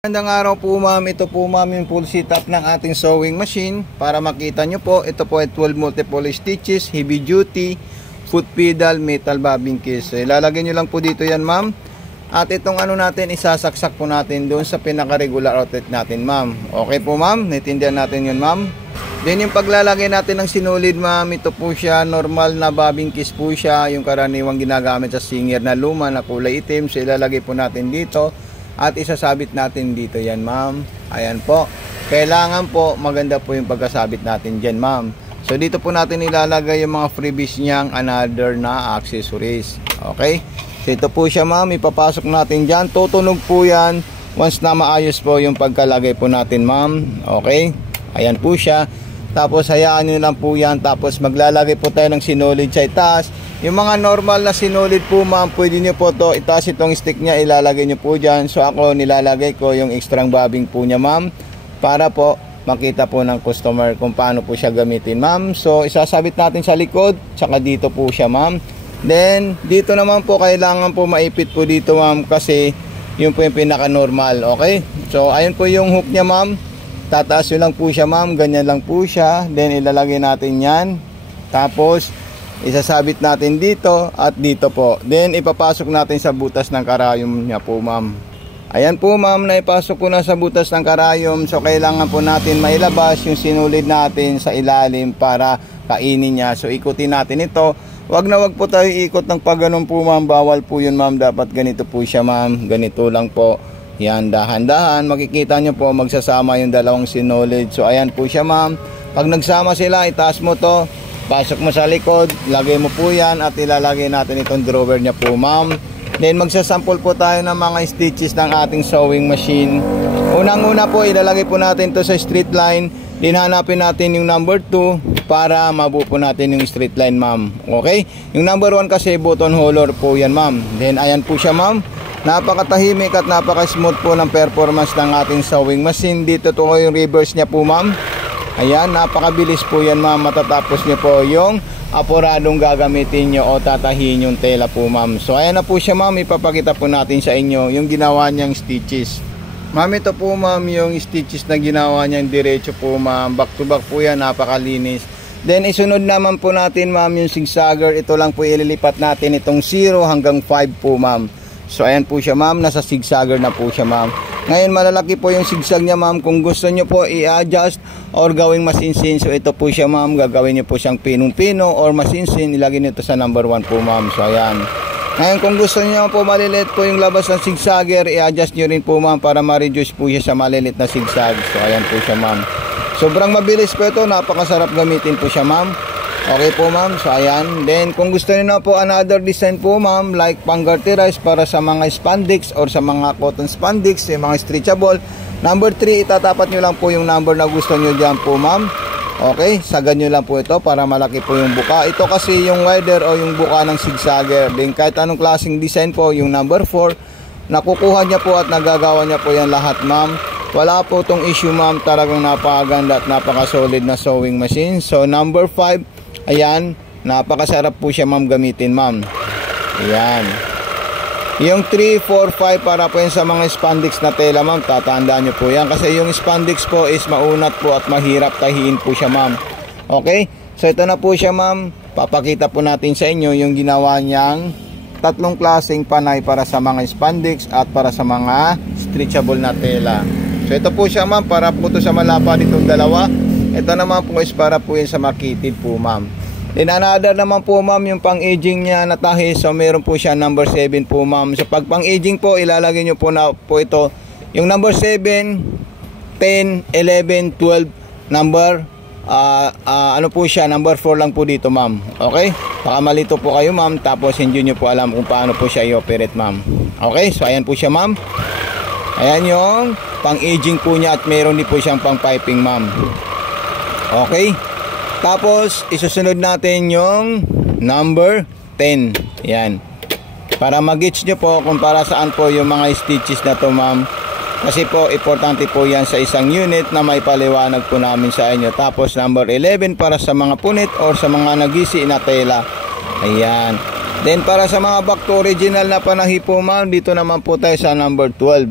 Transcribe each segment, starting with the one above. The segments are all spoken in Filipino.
Magandang araw po ma'am, ito po ma'am yung full setup ng ating sewing machine. Para makita nyo po, ito po ay 12 multiple stitches, heavy duty, foot pedal, metal bobbin case. So, ilalagay nyo lang po dito yan ma'am. At itong ano natin, isasaksak po natin doon sa pinaka-regular outlet natin ma'am. Okay po ma'am, naintindihan natin yun ma'am. Then yung paglalagay natin ng sinulid ma'am, ito po siya, normal na bobbin case po siya. Yung karaniwang ginagamit sa Singer na luma na kulay itim. So ilalagay po natin dito. At isasabit natin dito yan ma'am. Ayan po. Kailangan po maganda po yung pagkasabit natin dyan ma'am. So dito po natin ilalagay yung mga freebies niyang another na accessories. Okay. So ito po siya ma'am. Ipapasok natin dyan. Tutunog po yan once na maayos po yung pagkalagay po natin ma'am. Okay. Ayan po siya. Tapos hayaan nyo lang po yan. Tapos maglalagay po tayo ng sinulid sa itaas. Yung mga normal na sinulid po ma'am, pwede nyo po to itaas itong stick nya, ilalagay nyo po dyan. So ako nilalagay ko yung extra bobbing po nya ma'am, para po makita po ng customer kung paano po siya gamitin ma'am. So isasabit natin sa likod, tsaka dito po siya ma'am. Then dito naman po kailangan po maipit po dito ma'am, kasi yun po yung pinaka normal. Okay, so ayun po yung hook nya ma'am. Tataas nyo lang po siya ma'am, ganyan lang po siya. Then ilalagay natin yan. Tapos isasabit natin dito at dito po. Then ipapasok natin sa butas ng karayom niya po ma'am. Ayan po ma'am, naipasok ko na sa butas ng karayom. So kailangan po natin mailabas yung sinulid natin sa ilalim para kainin niya. So ikutin natin ito. Wag na wag po tayo ikot ng pagganon po ma'am. Bawal po yun ma'am. Dapat ganito po siya ma'am. Ganito lang po. Yan, dahan-dahan. Makikita nyo po magsasama yung dalawang sinulid. So ayan po siya ma'am. Pag nagsama sila, itaas mo to. Pasok mo sa likod, lagay mo po yan at ilalagay natin itong drawer niya po ma'am. Then magsasample po tayo ng mga stitches ng ating sewing machine. Unang-una po ilalagay po natin to sa straight line. Then hanapin natin yung number 2 para mabuo po natin yung straight line ma'am. Okay? Yung number 1 kasi button holder po yan ma'am. Then ayan po siya ma'am. Napakatahimik at napaka-smooth po ng performance ng ating sewing machine. Dito to yung reverse niya po ma'am. Ayan, napakabilis po yan ma'am. Matatapos nyo po yung apuradong gagamitin nyo o tatahiin yung tela po ma'am. So ayan na po siya ma'am. Ipapakita po natin sa inyo yung ginawa niyang stitches. Ma'am, ito po ma'am yung stitches na ginawa niyang diretso po ma'am. Back to back po yan, napakalinis. Then isunod naman po natin ma'am yung zigzagger. Ito lang po ililipat natin itong 0 hanggang 5 po ma'am. So ayan po siya ma'am, nasa zigzagger na po siya ma'am. Ngayon malalaki po yung zigzag niya ma'am. Kung gusto nyo po i-adjust or gawing masinsin, so ito po siya ma'am. Gagawin nyo po siyang pinong-pino or masinsin, ilagay nyo ito sa number 1 po ma'am. So ayan. Ngayon kung gusto nyo po malilit po yung labas ng zigzagger, i-adjust nyo rin po ma'am para ma-reduce po siya sa malilit na zigzag. So ayan po siya ma'am. Sobrang mabilis po ito, napakasarap gamitin po siya ma'am. Okay po ma'am, so ayan. Then kung gusto niyo na po another design po ma'am, like pang garterize para sa mga spandex or sa mga cotton spandex, yung mga stretchable, number 3, itatapat nyo lang po yung number na gusto nyo dyan po ma'am. Okay, sagad nyo lang po ito para malaki po yung buka. Ito kasi yung wider o yung buka ng zigzagger. Then kahit anong klaseng design po, yung number 4, nakukuha niya po at nagagawa niya po yan lahat ma'am. Wala po tong issue ma'am, talagang napakaganda at napaka-solid na sewing machine. So number 5, ayan, napakasarap po siya ma'am gamitin ma'am. Ayan. Yung 3, 4, 5 para po yan sa mga spandex na tela ma'am. Tatandaan nyo po yan. Kasi yung spandex po is maunat po at mahirap tahiin po siya ma'am. Okay? So ito na po siya ma'am. Papakita po natin sa inyo yung ginawa niyang tatlong klaseng panay para sa mga spandex at para sa mga stretchable na tela. So ito po siya ma'am, para po ito sa malapa ditong dalawa. Ito naman po is para po yan sa makitid po ma'am. Then another naman po ma'am yung pang aging niya na tahi. So meron po siya number 7 po ma'am. So pag pang aging po, ilalagay nyo po na po ito yung number 7, 10, 11, 12 number ano po siya, number 4 lang po dito ma'am. Okay, baka malito po kayo ma'am, tapos hindi nyo po alam kung paano po siya i-operate ma'am. Okay, so ayan po siya ma'am. Ayan yung pang aging po niya at meron din po siyang pang piping ma'am. Okay, tapos isusunod natin yung number 10. Yan, para mag-gets nyo po kung para saan po yung mga stitches na to ma'am. Kasi po importante po yan sa isang unit na may paliwanag po namin sa inyo. Tapos number 11 para sa mga punit or sa mga nagisi na tela. Ayan. Then para sa mga back to original na panahi po ma'am, dito naman po tayo sa number 12.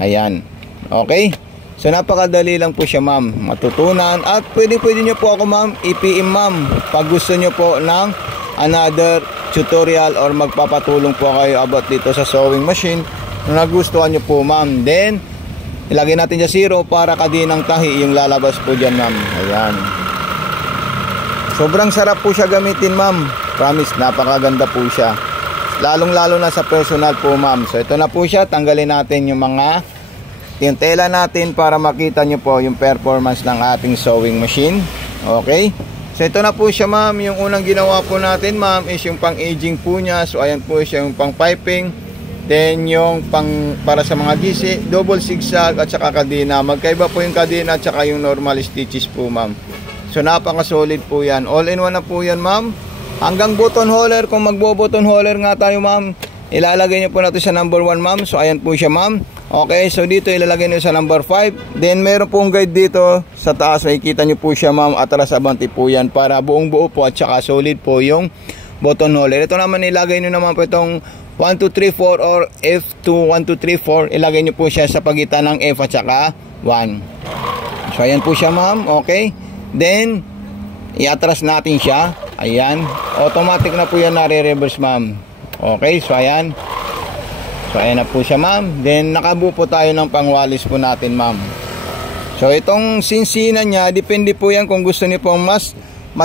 Ayan. Okay? So napakadali lang po siya ma'am matutunan, at pwede nyo po ako ma'am i-PM ma'am pag gusto nyo po ng another tutorial or magpapatulong po kayo about dito sa sewing machine na nagustuhan nyo po ma'am. Then ilagay natin sa 0 para kadinang tahi yung lalabas po dyan ma'am. Ayan, sobrang sarap po siya gamitin ma'am, promise, napakaganda po siya, lalong lalo na sa personal po ma'am. So ito na po siya, tanggalin natin yung tela natin para makita nyo po yung performance ng ating sewing machine. Okay, so ito na po siya ma'am. Yung unang ginawa po natin ma'am is yung pang aging po niya. So ayan po siya yung pang piping, then yung pang para sa mga gisi, double zigzag at saka kadena. Magkaiba po yung kadena at saka yung normal stitches po ma'am. So napaka solid po yan, all in one na po yan ma'am. Hanggang button holder, kung magbo-button holder nga tayo ma'am, ilalagay nyo po natin sa number 1 ma'am. So ayan po siya ma'am. Okay, so dito ilalagay nyo sa number 5. Then meron pong guide dito sa taas, makikita nyo po siya ma'am, atras abanti po yan para buong buo po at saka solid po yung button holder. Ito naman ilagay nyo naman po itong 1, 2, 3, 4 or F2, 1, 2, 3, 4. Ilagay nyo po siya sa pagitan ng F at saka 1. So ayan po siya ma'am. Okay, then iatras natin siya. Ayan, automatic na po yan nare-reverse ma'am. Okay, so ayan. So ayan na po siya ma'am. Then nakabuo po tayo ng pangwalis po natin ma'am. So itong sinsinan niya, depende po yan kung gusto niyo pong mas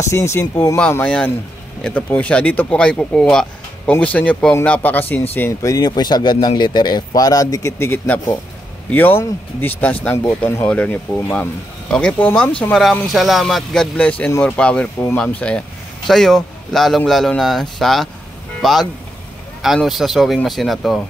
sinsin po ma'am. Ayan, ito po siya. Dito po kayo kukuha kung gusto niyo pong napakasinsin. Pwede niyo po isagad ng letter F para dikit-dikit na po yung distance ng button holder niyo po ma'am. Okay po ma'am, so maraming salamat. God bless and more power po ma'am sa'yo, lalong lalo na sa sa sewing machine na to.